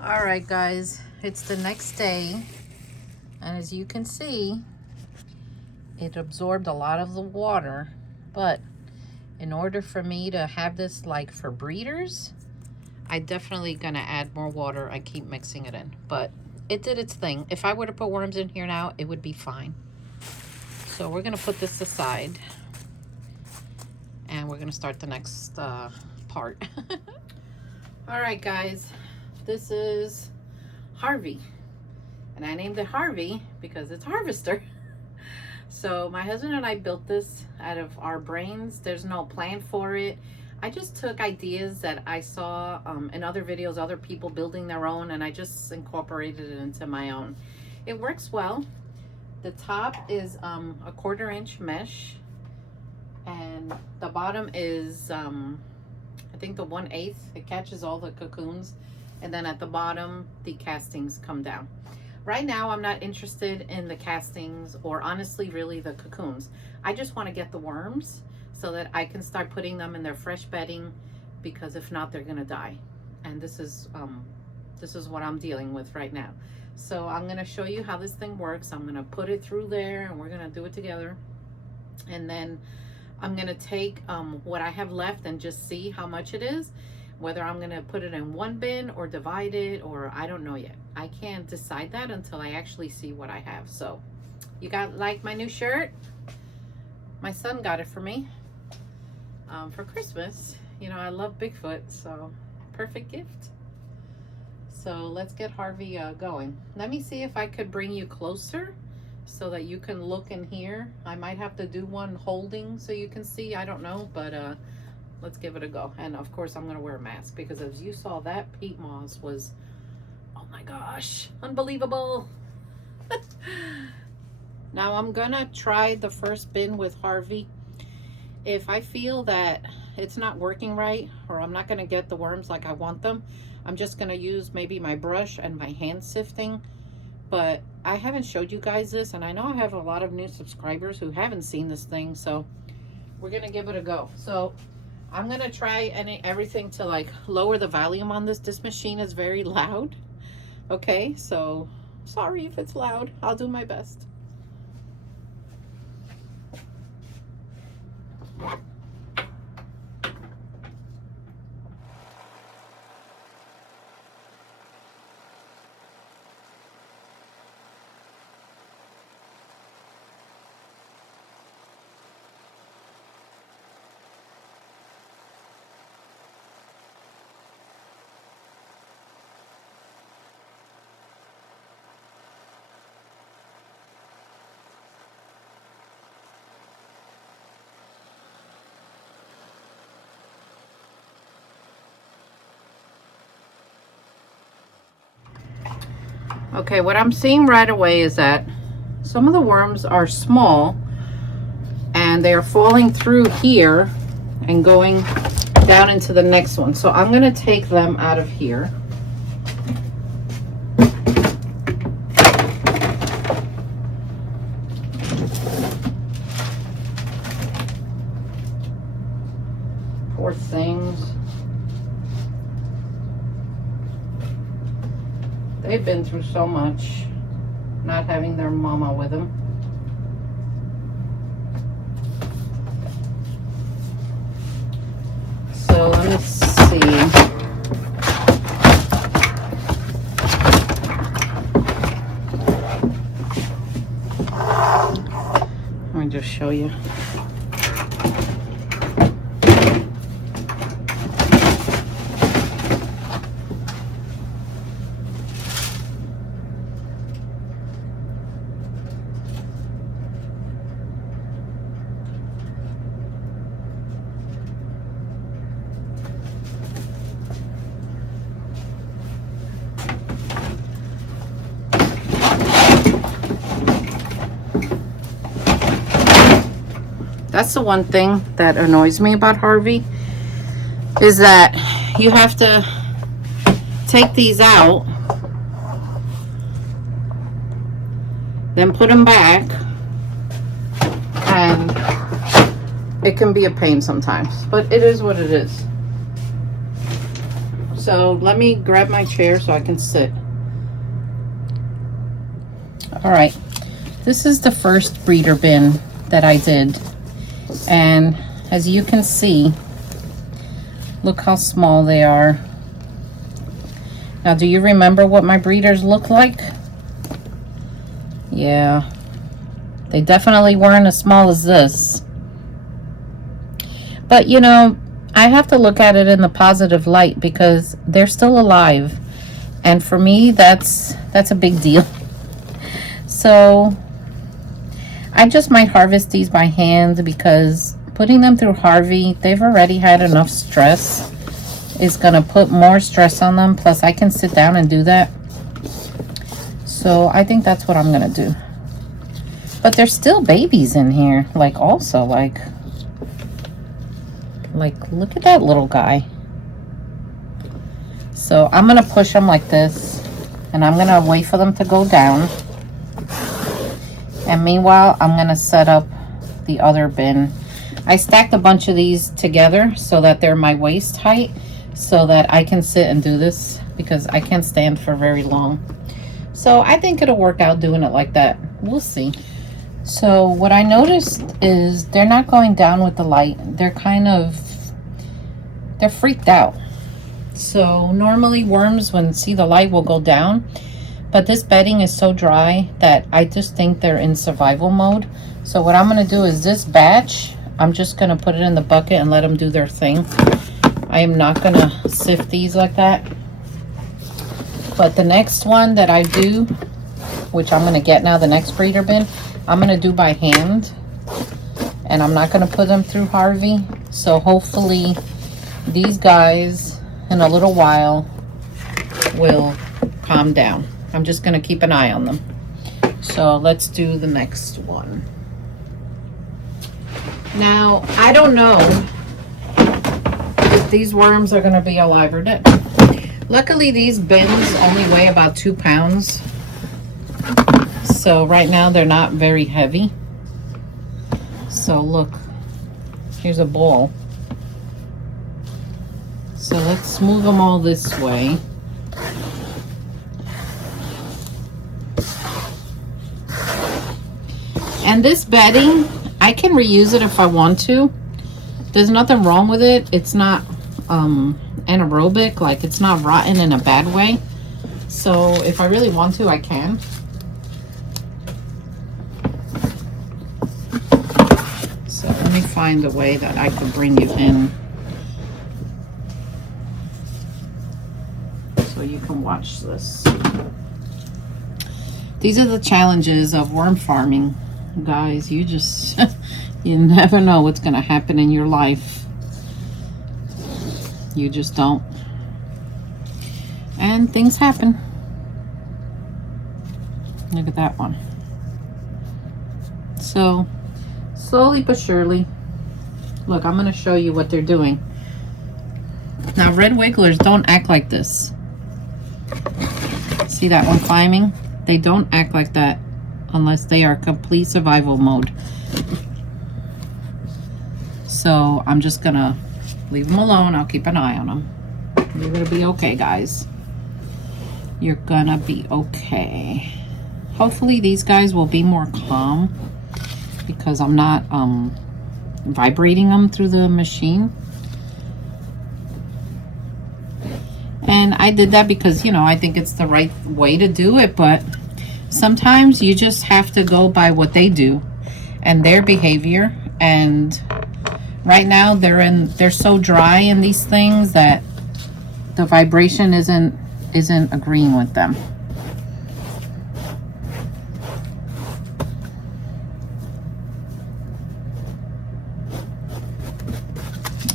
All right, guys, it's the next day, and as you can see, it absorbed a lot of the water, but in order for me to have this like for breeders, I definitely gonna add more water. I keep mixing it in, but it did its thing. If I were to put worms in here now, it would be fine. So we're gonna put this aside, and we're gonna start the next part. All right, guys, this is Harvey, and I named it Harvey because it's Harvester. So my husband and I built this out of our brains. There's no plan for it. I just took ideas that I saw in other videos, other people building their own, and I just incorporated it into my own. It works well. The top is a 1/4 inch mesh, and the bottom is I think the 1/8. It catches all the cocoons, and then at the bottom the castings come down. Right now I'm not interested in the castings, or honestly really the cocoons. I just want to get the worms so that I can start putting them in their fresh bedding, because if not they're gonna die. And this is what I'm dealing with right now. So I'm gonna show you how this thing works. I'm gonna put it through there and we're gonna do it together, and then I'm gonna take what I have left and just see how much it is, whether I'm gonna put it in one bin or divide it, or I don't know yet. I can't decide that until I actually see what I have. So you got like my new shirt? My son got it for me for Christmas. You know, I love Bigfoot, so perfect gift. So let's get Harvey going. Let me see if I could bring you closer so that you can look in here. I might have to do one holding so you can see, I don't know, but let's give it a go. And of course I'm gonna wear a mask, because as you saw, that peat moss was, oh my gosh, unbelievable. Now I'm gonna try the first bin with Harvey. If I feel that it's not working right, or I'm not gonna get the worms like I want them, I'm just gonna use maybe my brush and my hand sifting. But I haven't showed you guys this, and I know I have a lot of new subscribers who haven't seen this thing, so we're gonna give it a go. So I'm gonna try everything to like lower the volume on this. This machine is very loud. Okay, so sorry if it's loud. I'll do my best. Okay, what I'm seeing right away is that some of the worms are small and they are falling through here and going down into the next one. So I'm going to take them out of here. Poor things. They've been through so much, not having their mama with them. So let me see. Let me just show you. That's the one thing that annoys me about Harvey, is that you have to take these out, then put them back, and it can be a pain sometimes, but it is what it is. So let me grab my chair so I can sit. All right, this is the first breeder bin that I did. And as you can see, look how small they are. Now, do you remember what my breeders look like? Yeah, they definitely weren't as small as this. But you know, I have to look at it in the positive light because they're still alive. And for me, that's a big deal. So I just might harvest these by hand because putting them through Harvey, they've already had enough stress. It's gonna put more stress on them. Plus I can sit down and do that. So I think that's what I'm gonna do. But there's still babies in here, like also like look at that little guy. So I'm gonna push them like this and I'm gonna wait for them to go down. And meanwhile, I'm gonna set up the other bin. I stacked a bunch of these together so that they're my waist height so that I can sit and do this because I can't stand for very long. So I think it'll work out doing it like that. We'll see. So what I noticed is they're not going down with the light. They're freaked out. So normally worms, when see the light, will go down. But this bedding is so dry that I just think they're in survival mode. So what I'm going to do is this batch, I'm just going to put it in the bucket and let them do their thing. I am not going to sift these like that. But the next one that I do, which I'm going to get now, the next breeder bin, I'm going to do by hand. And I'm not going to put them through Harvey. So hopefully these guys in a little while will calm down. I'm just going to keep an eye on them. So let's do the next one. Now, I don't know if these worms are going to be alive or dead. Luckily, these bins only weigh about 2 pounds. So right now, they're not very heavy. So look, here's a ball. So let's move them all this way. And this bedding, I can reuse it if I want to. There's nothing wrong with it. It's not anaerobic, like it's not rotten in a bad way. So if I really want to, I can. So let me find a way that I can bring you in so you can watch this. These are the challenges of worm farming. Guys, you just you never know what's going to happen in your life. You just don't. And things happen. Look at that one. So slowly but surely, look, I'm going to show you what they're doing. Now red wigglers don't act like this. See that one climbing? They don't act like that unless they are complete survival mode. So I'm just gonna leave them alone. I'll keep an eye on them. You're gonna be okay, guys. You're gonna be okay. Hopefully these guys will be more calm because I'm not vibrating them through the machine. And I did that because, you know, I think it's the right way to do it, but sometimes you just have to go by what they do and their behavior. And right now they're so dry in these things that the vibration isn't agreeing with them.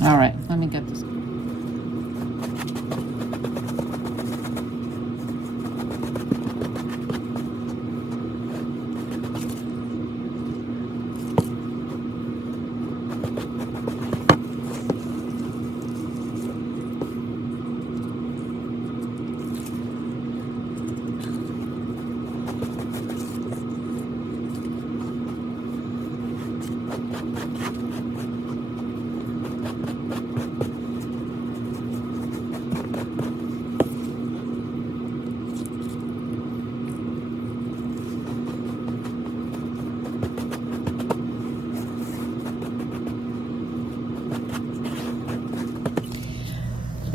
All right, let me get this.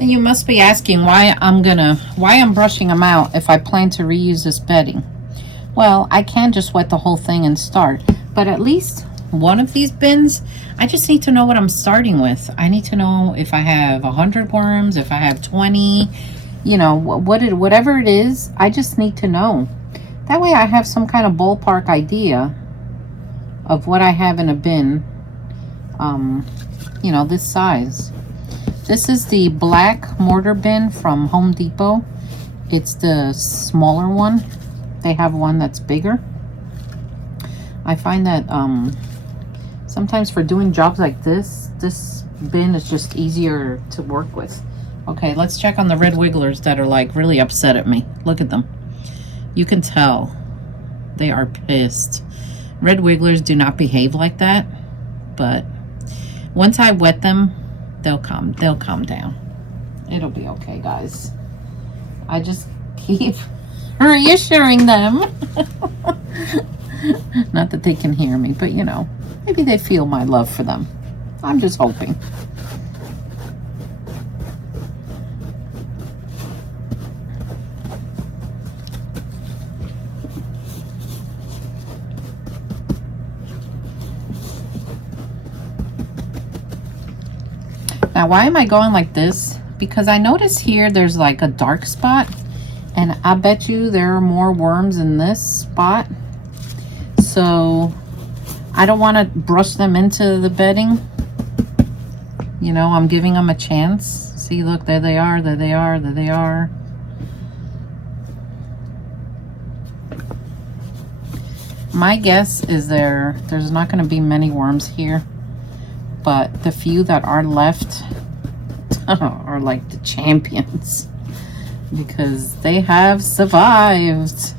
you must be asking why I'm brushing them out if I plan to reuse this bedding. Well, I can just wet the whole thing and start, but at least one of these bins, I just need to know what I'm starting with. I need to know if I have 100 worms, if I have 20, you know, whatever it is, I just need to know. That way I have some kind of ballpark idea of what I have in a bin, you know, this size. This is the black mortar bin from Home Depot. It's the smaller one. They have one that's bigger. I find that sometimes for doing jobs like this bin is just easier to work with. Okay, let's check on the red wigglers that are like really upset at me. Look at them. You can tell they are pissed. Red wigglers do not behave like that, but once I wet them, they'll calm down. It'll be okay, guys. I just keep reassuring them. Not that they can hear me, but you know, maybe they feel my love for them. I'm just hoping. Now, why am I going like this? Because I notice here there's like a dark spot, and I bet you there are more worms in this spot. So I don't want to brush them into the bedding. You know, I'm giving them a chance. See, look, there they are, there they are, there they are. My guess is there's not going to be many worms here, but the few that are left are like the champions because they have survived.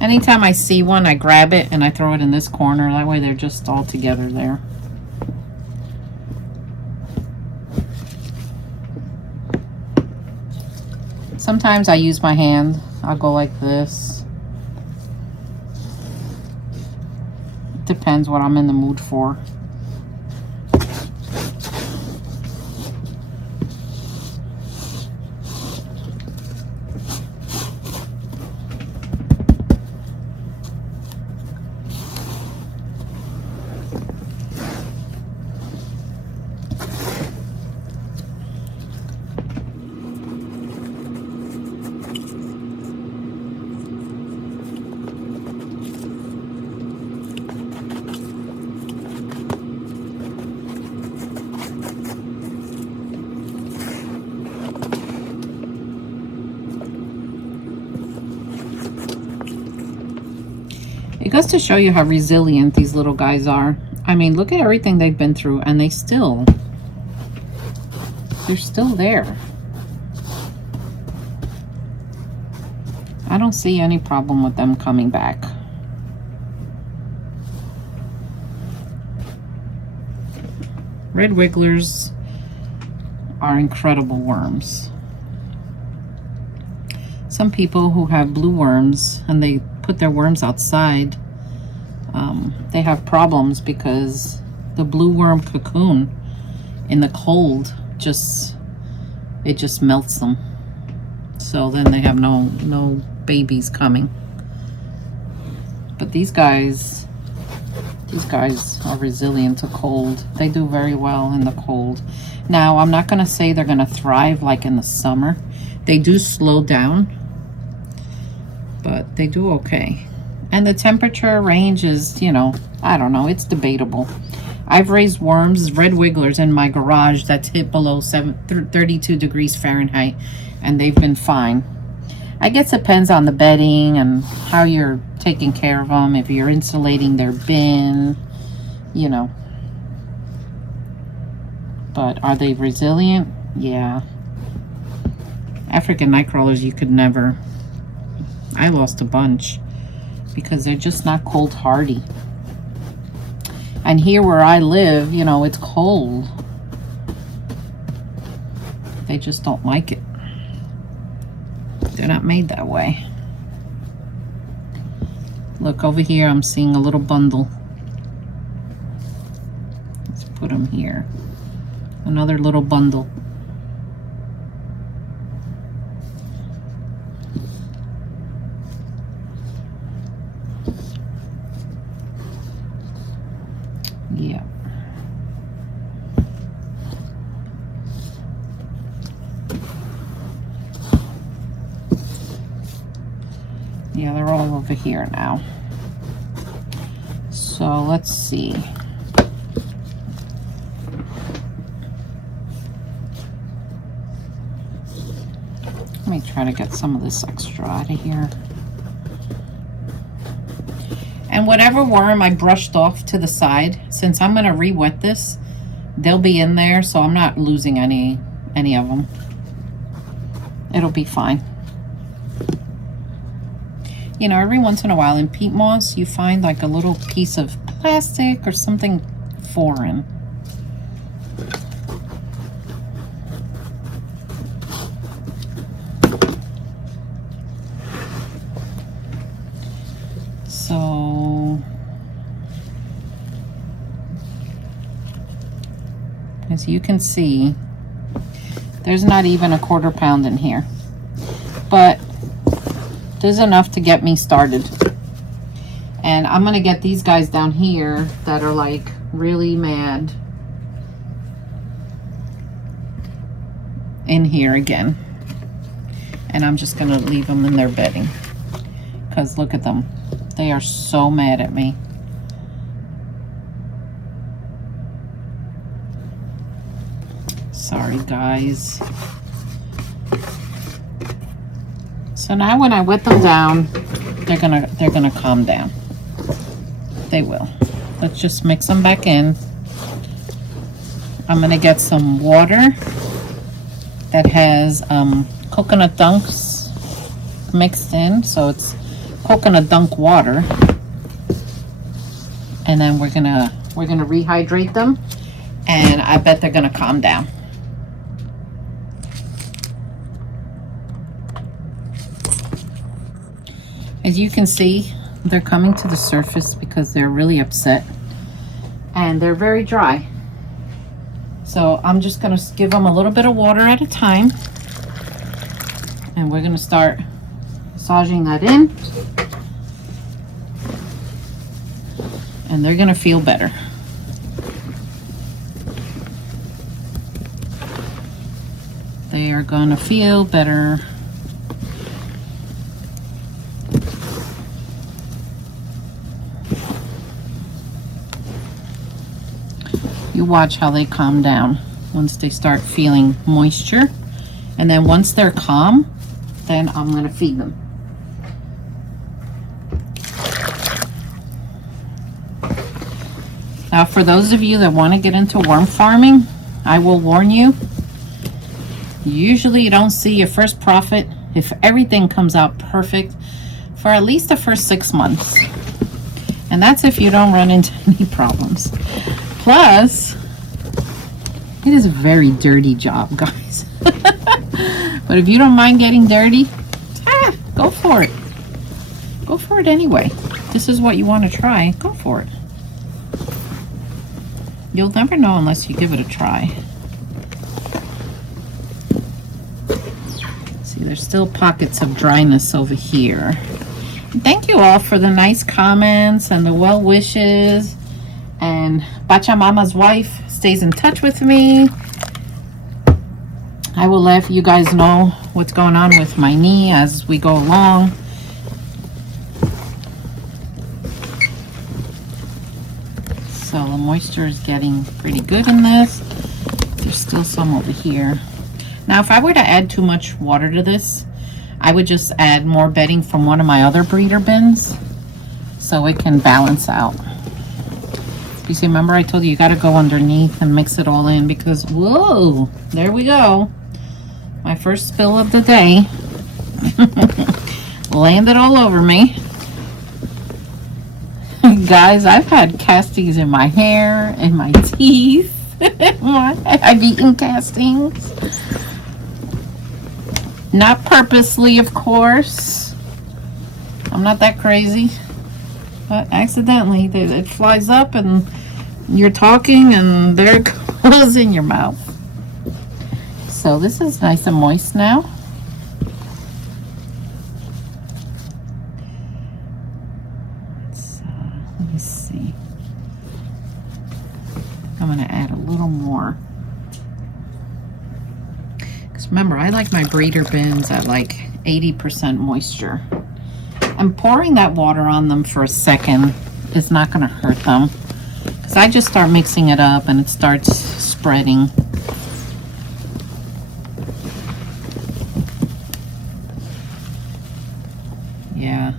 Anytime I see one, I grab it and I throw it in this corner. That way they're just all together there. Sometimes I use my hand. I'll go like this. It depends what I'm in the mood for. It goes to show you how resilient these little guys are. I mean, look at everything they've been through, and they're still there. I don't see any problem with them coming back. Red wigglers are incredible worms. Some people who have blue worms and they put their worms outside, they have problems because the blue worm cocoon in the cold just melts them. So then they have no babies coming. But these guys are resilient to cold. They do very well in the cold. Now, I'm not going to say they're going to thrive like in the summer. They do slow down, but they do okay. And the temperature range is, you know, I don't know, it's debatable. I've raised worms, red wigglers, in my garage that's hit below 32 degrees Fahrenheit, and they've been fine. I guess it depends on the bedding and how you're taking care of them, if you're insulating their bin, you know. But are they resilient? Yeah. African night crawlers, you could never. I lost a bunch because they're just not cold hardy. And here where I live, you know, it's cold. They just don't like it. They're not made that way. Look over here, I'm seeing a little bundle. here. Another little bundle. Yeah. Yeah, they're all over here now. So let's see. Let me try to get some of this extra out of here. And whatever worm I brushed off to the side, since I'm going to re-wet this, they'll be in there, so I'm not losing any of them. It'll be fine. You know, every once in a while in peat moss, you find like a little piece of plastic or something foreign. So, as you can see, there's not even a 1/4 pound in here, but there's enough to get me started. And I'm gonna get these guys down here that are like really mad in here again, and I'm just gonna leave them in their bedding, because look at them, they are so mad at me. Sorry guys. So now when I wet them down, they're gonna calm down. They will. Let's just mix them back in. I'm gonna get some water that has coconut dunks mixed in, so it's coconut dunk water. And then we're gonna rehydrate them, and I bet they're gonna calm down. As you can see, they're coming to the surface because they're really upset, and they're very dry. So I'm just gonna give them a little bit of water at a time, and we're gonna start massaging that in, and they're gonna feel better. They are gonna feel better. You watch how they calm down once they start feeling moisture. And then once they're calm, then I'm going to feed them. Now, for those of you that want to get into worm farming, I will warn you, usually you don't see your first profit if everything comes out perfect for at least the first 6 months. And that's if you don't run into any problems. Plus, it is a very dirty job, guys. But if you don't mind getting dirty, go for it. Go for it anyway. This is what you want to try. Go for it. You'll never know unless you give it a try. See, there's still pockets of dryness over here. Thank you all for the nice comments and the well wishes. And Pachamama's wife stays in touch with me. I will let you guys know what's going on with my knee as we go along. So the moisture is getting pretty good in this. There's still some over here. Now, if I were to add too much water to this, I would just add more bedding from one of my other breeder bins so it can balance out. You see, remember I told you got to go underneath and mix it all in because, whoa, there we go. My first spill of the day. Landed all over me. Guys, I've had castings in my hair, in my teeth. I've eaten castings. Not purposely, of course. I'm not that crazy. But accidentally, it flies up and you're talking and there it goes. was in your mouth. So this is nice and moist now. Let me see. I'm going to add a little more. Because remember, I like my breeder bins at like 80% moisture. And pouring that water on them for a second is not going to hurt them. Because I just start mixing it up and it starts spreading. Yeah.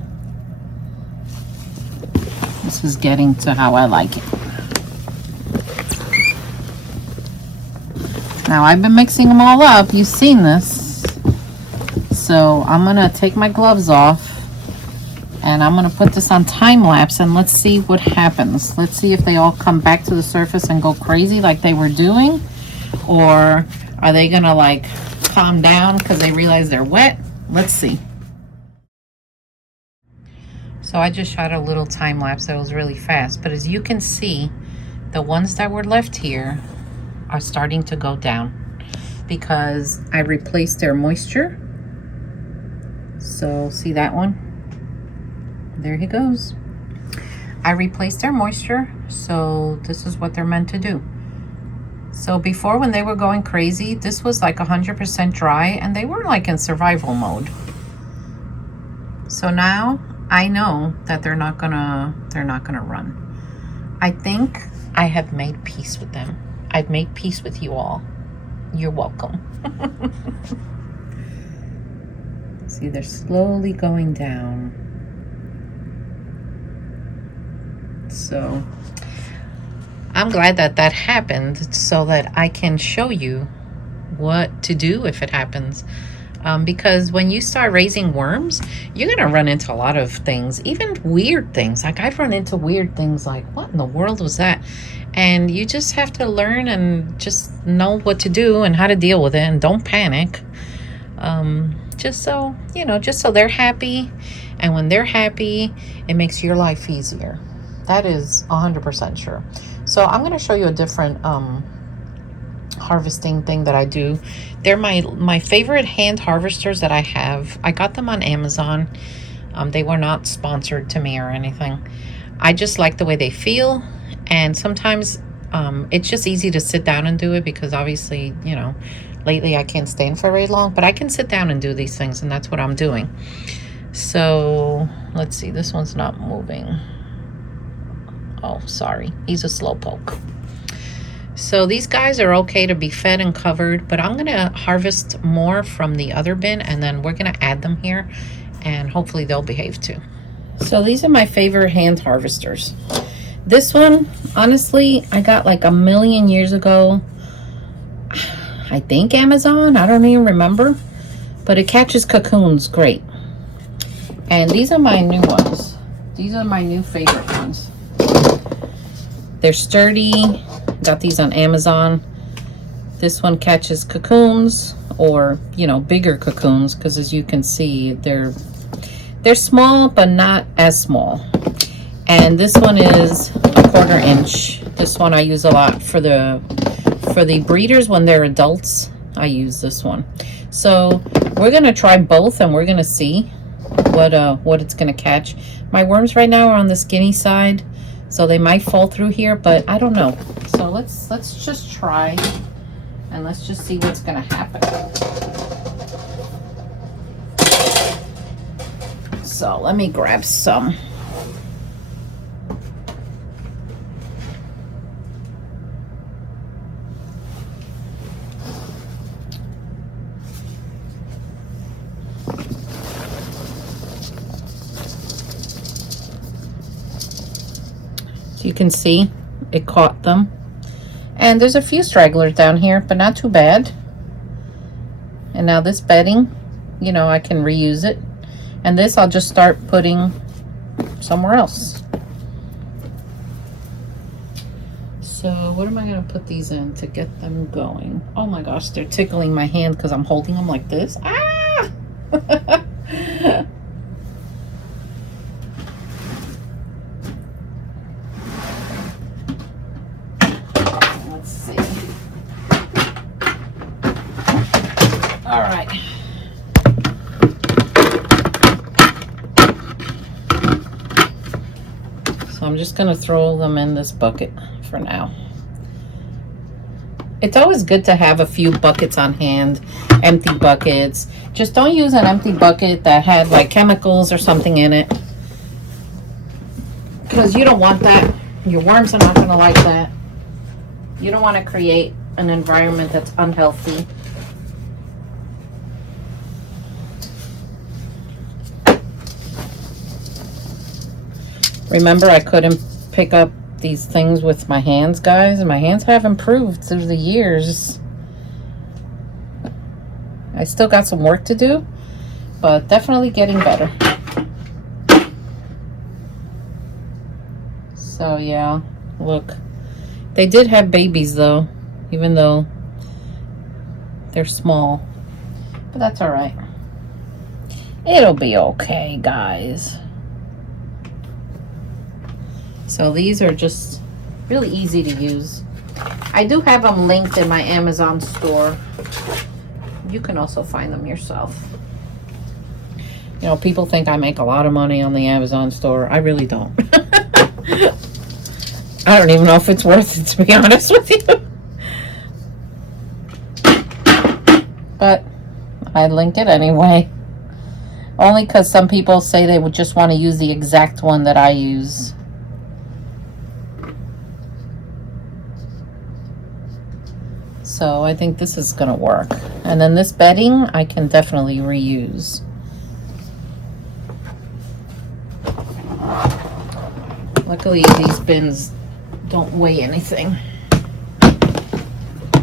This is getting to how I like it. Now I've been mixing them all up. You've seen this. So I'm going to take my gloves off and I'm going to put this on time lapse and let's see what happens. Let's see if they all come back to the surface and go crazy like they were doing, or are they going to like calm down because they realize they're wet. Let's see. So I just shot a little time lapse that was really fast, but as you can see, the ones that were left here are starting to go down because I replaced their moisture. So see that one? There he goes. I replaced their moisture, so this is what they're meant to do. So before, when they were going crazy, this was like 100% dry and they were like in survival mode. So now I know that they're not gonna run. I think I have made peace with them. I've made peace with you all. You're welcome. See, they're slowly going down. So I'm glad that that happened so that I can show you what to do if it happens. Because when you start raising worms, you're going to run into a lot of things, even weird things. Like I've run into weird things like, what in the world was that? And you just have to learn and just know what to do and how to deal with it, and don't panic. Just so, you know, just so they're happy. And when they're happy, it makes your life easier. That is 100% sure. So I'm going to show you a different harvesting thing that I do. They're my favorite hand harvesters that I have. I got them on Amazon. They were not sponsored to me or anything. I just like the way they feel, and sometimes it's just easy to sit down and do it because obviously, you know, lately I can't stand for very long, but I can sit down and do these things, and that's what I'm doing. So let's see, this one's not moving. Oh, sorry, he's a slowpoke. So these guys are okay to be fed and covered, but I'm gonna harvest more from the other bin and then we're gonna add them here and hopefully they'll behave too. So these are my favorite hand harvesters. This one, honestly, I got like a million years ago. I think Amazon, I don't even remember, but it catches cocoons great. And these are my new ones. These are my new favorite ones. They're sturdy. Got these on Amazon. This one catches cocoons, or you know, bigger cocoons, because as you can see, they're small but not as small. And this one is a 1/4 inch. This one I use a lot for the breeders when they're adults. I use this one. So we're gonna try both and we're gonna see what it's gonna catch. My worms right now are on the skinny side, so they might fall through here, but I don't know. So let's just try and let's just see what's gonna happen. So let me grab some. You can see it caught them, and there's a few stragglers down here, but not too bad. And now this bedding, you know, I can reuse it, and this I'll just start putting somewhere else. So what am I going to put these in to get them going? Oh my gosh, they're tickling my hand because I'm holding them like this. Ah! Let's see. All right. So I'm just going to throw them in this bucket for now. It's always good to have a few buckets on hand, empty buckets. Just don't use an empty bucket that had like chemicals or something in it, because you don't want that. Your worms are not going to like that. You don't want to create an environment that's unhealthy. Remember, I couldn't pick up these things with my hands, guys. My hands have improved through the years. I still got some work to do, but definitely getting better. So yeah, look. They did have babies though, even though they're small. But that's all right. It'll be okay, guys. So these are just really easy to use. I do have them linked in my Amazon store. You can also find them yourself. You know, people think I make a lot of money on the Amazon store. I really don't. I don't even know if it's worth it, to be honest with you. But I link it anyway. Only because some people say they would just want to use the exact one that I use. So I think this is going to work. And then this bedding, I can definitely reuse. Luckily, these bins don't weigh anything.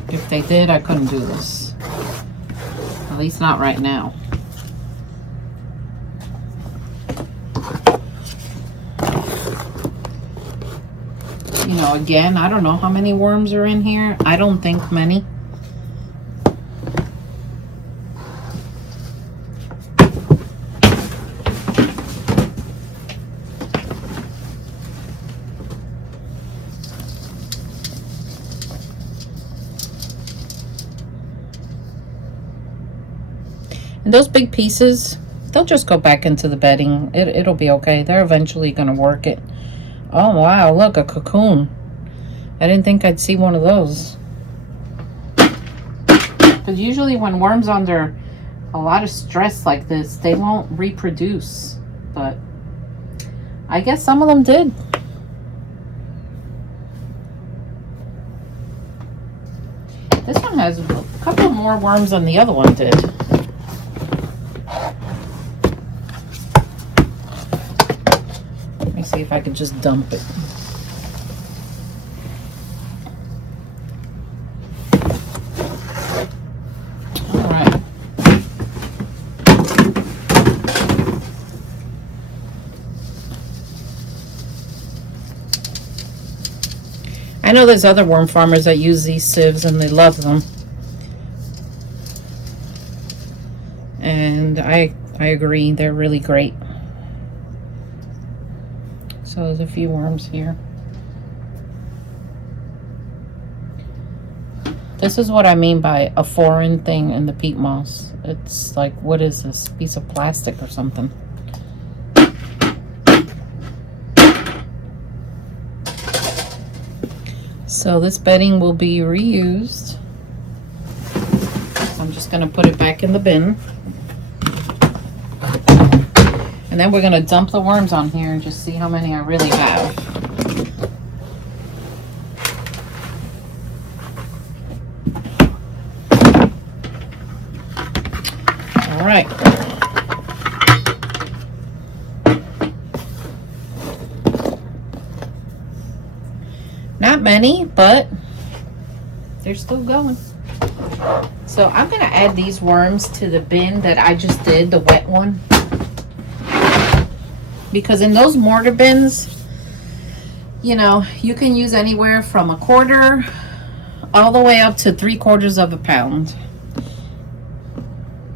If they did, I couldn't do this. At least not right now. You know, again, I don't know how many worms are in here. I don't think many. And those big pieces, they'll just go back into the bedding. It'll be okay. They're eventually going to work it. Oh, wow. Look, a cocoon. I didn't think I'd see one of those. Because usually when worms are under a lot of stress like this, they won't reproduce. But I guess some of them did. This one has a couple more worms than the other one did. Let me see if I can just dump it. All right. I know there's other worm farmers that use these sieves and they love them. And I agree, they're really great. So there's a few worms here. This is what I mean by a foreign thing in the peat moss. It's like, what is this? Piece of plastic or something. So this bedding will be reused. I'm just going to put it back in the bin. And then we're going to dump the worms on here and just see how many I really have. All right. Not many, but they're still going. So I'm going to add these worms to the bin that I just did, the wet one. Because in those mortar bins, you know, you can use anywhere from 1/4 all the way up to 3/4 of a pound.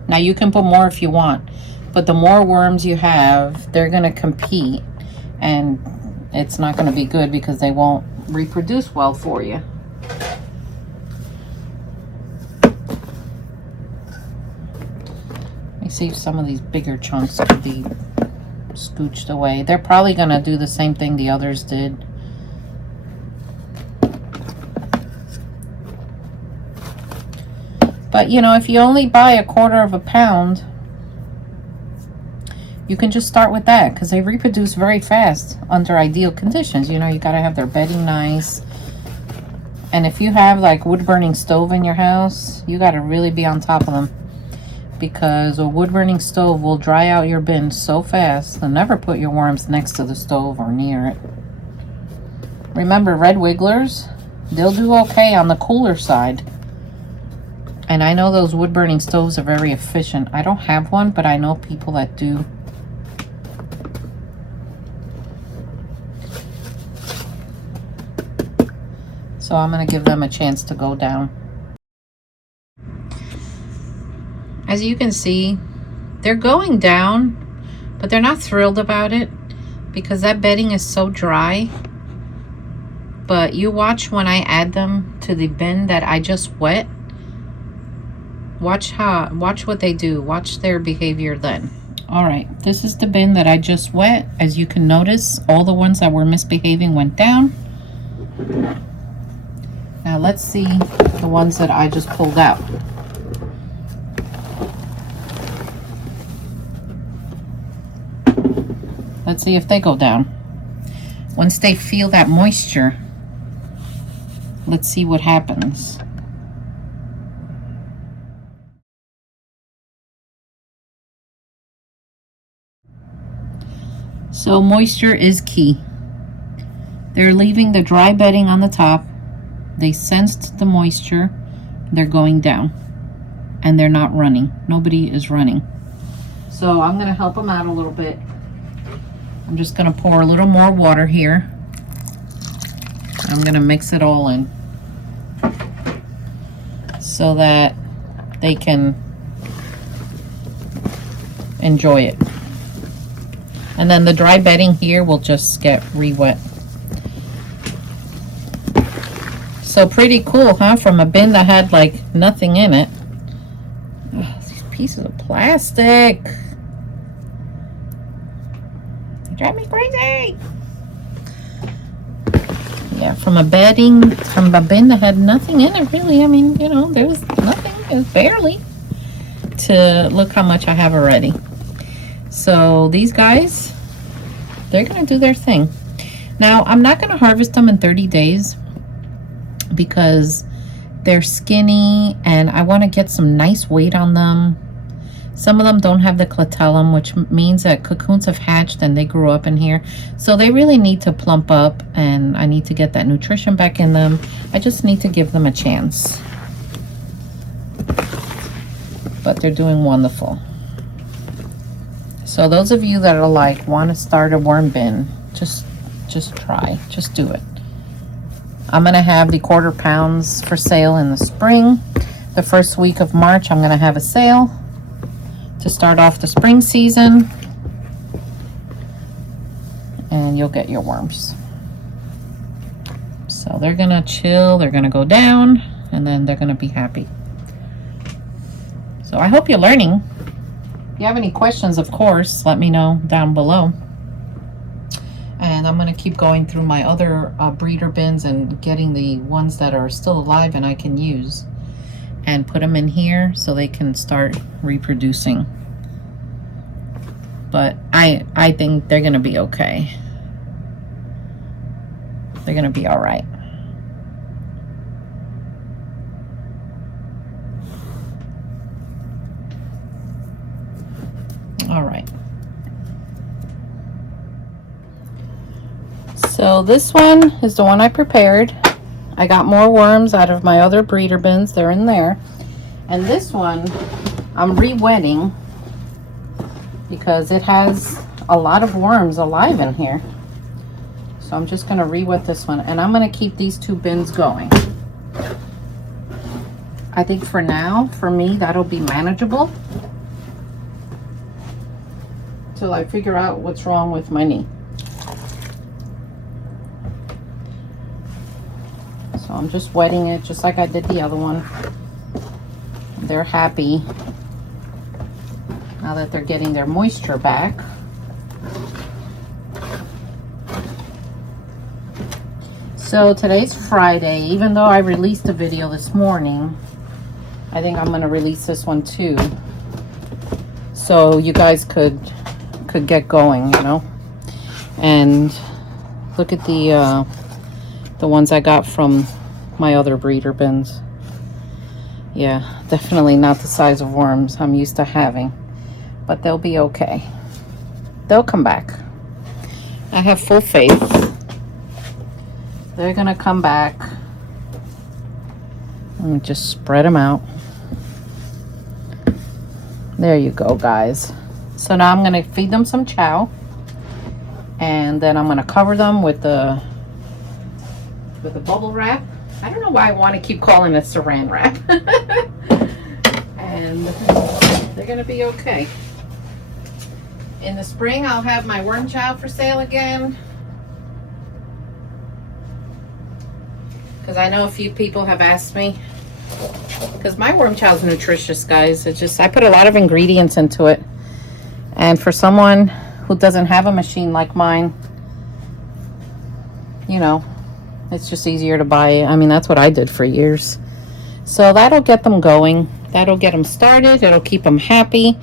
Now you can put more if you want, but the more worms you have, they're going to compete, and it's not going to be good because they won't reproduce well for you. See if some of these bigger chunks could be scooched away. They're probably gonna do the same thing the others did. But you know, if you only buy 1/4 pound, you can just start with that, because they reproduce very fast under ideal conditions. You know, you gotta have their bedding nice. And if you have like wood burning stove in your house, you gotta really be on top of them, because a wood burning stove will dry out your bin so fast. They'll never put your worms next to the stove or near it. Remember, red wigglers, they'll do okay on the cooler side. And I know those wood burning stoves are very efficient. I don't have one, but I know people that do. So I'm going to give them a chance to go down. As you can see, they're going down, but they're not thrilled about it because that bedding is so dry. But you watch when I add them to the bin that I just wet. Watch what they do. Watch their behavior then. All right, this is the bin that I just wet. As you can notice, all the ones that were misbehaving went down. Now let's see the ones that I just pulled out. Let's see if they go down. Once they feel that moisture, let's see what happens. So moisture is key. They're leaving the dry bedding on the top. They sensed the moisture. They're going down. And they're not running. Nobody is running. So I'm going to help them out a little bit. I'm just going to pour a little more water here. I'm going to mix it all in so that they can enjoy it. And then the dry bedding here will just get re-wet. So pretty cool, huh? From a bin that had like nothing in it. Oh, these pieces of plastic. They drive me crazy. Yeah, from a bin that had nothing in it, really. I mean, you know, there was nothing. It was barely. To look how much I have already. So these guys, they're going to do their thing. Now, I'm not going to harvest them in 30 days because they're skinny and I want to get some nice weight on them. Some of them don't have the clitellum, which means that cocoons have hatched and they grew up in here. So they really need to plump up and I need to get that nutrition back in them. I just need to give them a chance. But they're doing wonderful. So those of you that are like, want to start a worm bin, just try. Just do it. I'm going to have the 1/4 pounds for sale in the spring. The first week of March, I'm going to have a sale to start off the spring season. And you'll get your worms. So they're going to chill. They're going to go down. And then they're going to be happy. So I hope you're learning. If you have any questions, of course, let me know down below. And I'm going to keep going through my other breeder bins and getting the ones that are still alive and I can use. And put them in here so they can start reproducing. But I think they're going to be okay. They're going to be all right. All right. So this one is the one I prepared. I got more worms out of my other breeder bins. They're in there. And this one I'm re-wetting because it has a lot of worms alive in here. So I'm just going to re-wet this one. And I'm going to keep these 2 bins going. I think for now, for me, that'll be manageable. Till I figure out what's wrong with my knee. So I'm just wetting it just like I did the other one. They're happy. now that they're getting their moisture back. So today's Friday. Even though I released a video this morning, I think I'm going to release this one too, so you guys could get going, you know. And look at the ones I got from my other breeder bins. Yeah, definitely not the size of worms I'm used to having, but they'll be okay. They'll come back. I have full faith. They're gonna come back. Let me just spread them out. There you go, guys. So now I'm gonna feed them some chow, and then I'm gonna cover them with the bubble wrap. I don't know why I want to keep calling it saran wrap. And they're gonna be okay. In the spring, I'll have my worm chow for sale again, because I know a few people have asked me, because my worm chow is nutritious, guys. It's just, I put a lot of ingredients into it, and for someone who doesn't have a machine like mine, you know, it's just easier to buy it. I mean, that's what I did for years. So that'll get them going. That'll get them started. It'll keep them happy.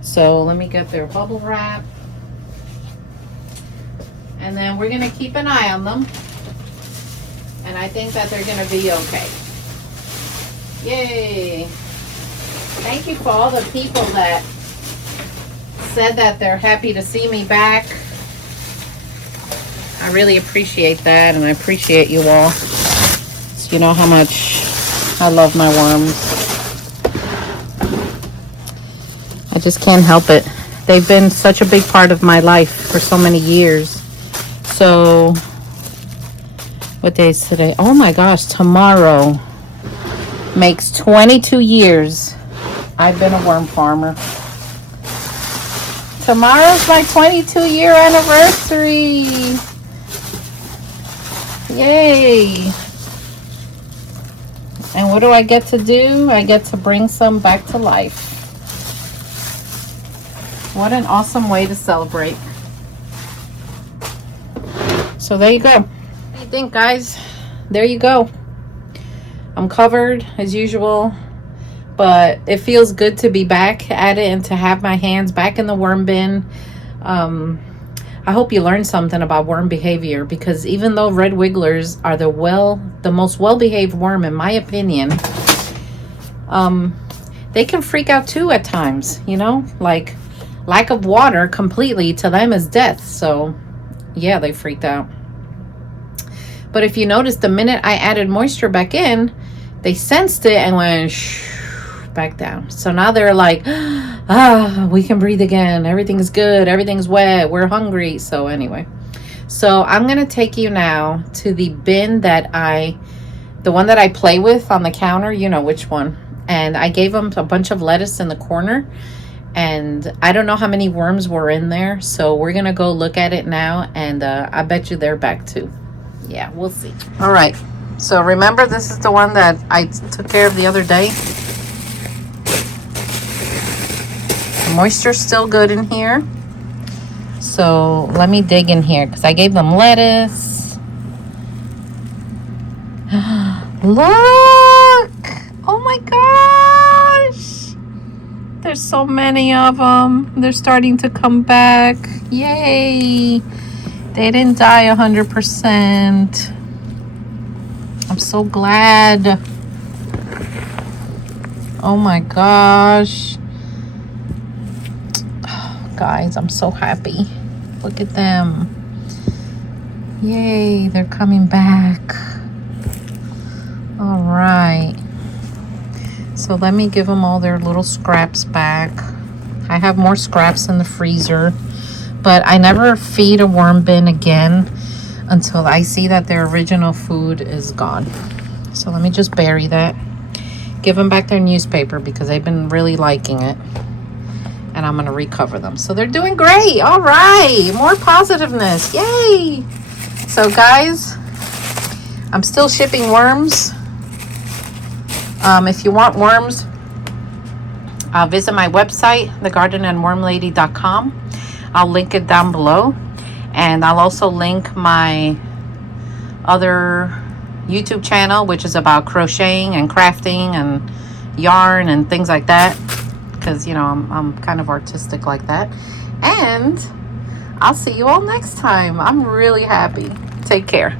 So let me get their bubble wrap, and then we're gonna keep an eye on them. And I think that they're going to be okay. Yay! Thank you for all the people that said that they're happy to see me back. I really appreciate that, and I appreciate you all. So you know how much I love my worms. I just can't help it. They've been such a big part of my life for so many years. So what day is today? Oh my gosh, tomorrow makes 22 years I've been a worm farmer. Tomorrow's my 22-year anniversary. Yay. And what do I get to do? I get to bring some back to life. What an awesome way to celebrate. So there you go. What do you think, guys? There you go. I'm covered as usual, but it feels good to be back at it and to have my hands back in the worm bin. I hope you learned something about worm behavior, because even though red wigglers are the most well-behaved worm in my opinion, they can freak out too at times, you know, like lack of water completely to them is death. So yeah, they freaked out. But if you notice, the minute I added moisture back in, they sensed it and went back down. So now they're like, we can breathe again. Everything's good. Everything's wet. We're hungry. So anyway, so I'm going to take you now to the bin that the one that I play with on the counter, you know which one. And I gave them a bunch of lettuce in the corner, and I don't know how many worms were in there. So we're going to go look at it now, and I bet you they're back too. Yeah, we'll see. All right. So remember, this is the one that I took care of the other day. The moisture's still good in here. So let me dig in here, because I gave them lettuce. Look! Oh my gosh! There's so many of them. They're starting to come back. Yay! They didn't die 100%. I'm so glad. Oh my gosh. Oh, guys, I'm so happy. Look at them. Yay, they're coming back. All right. So let me give them all their little scraps back. I have more scraps in the freezer, but I never feed a worm bin again until I see that their original food is gone. So let me just bury that. Give them back their newspaper, because they've been really liking it. And I'm going to recover them. So they're doing great. All right. More positiveness. Yay. So guys, I'm still shipping worms. If you want worms, visit my website, thegardenandwormlady.com. I'll link it down below, and I'll also link my other YouTube channel, which is about crocheting and crafting and yarn and things like that, because, you know, I'm kind of artistic like that. And I'll see you all next time. I'm really happy. Take care.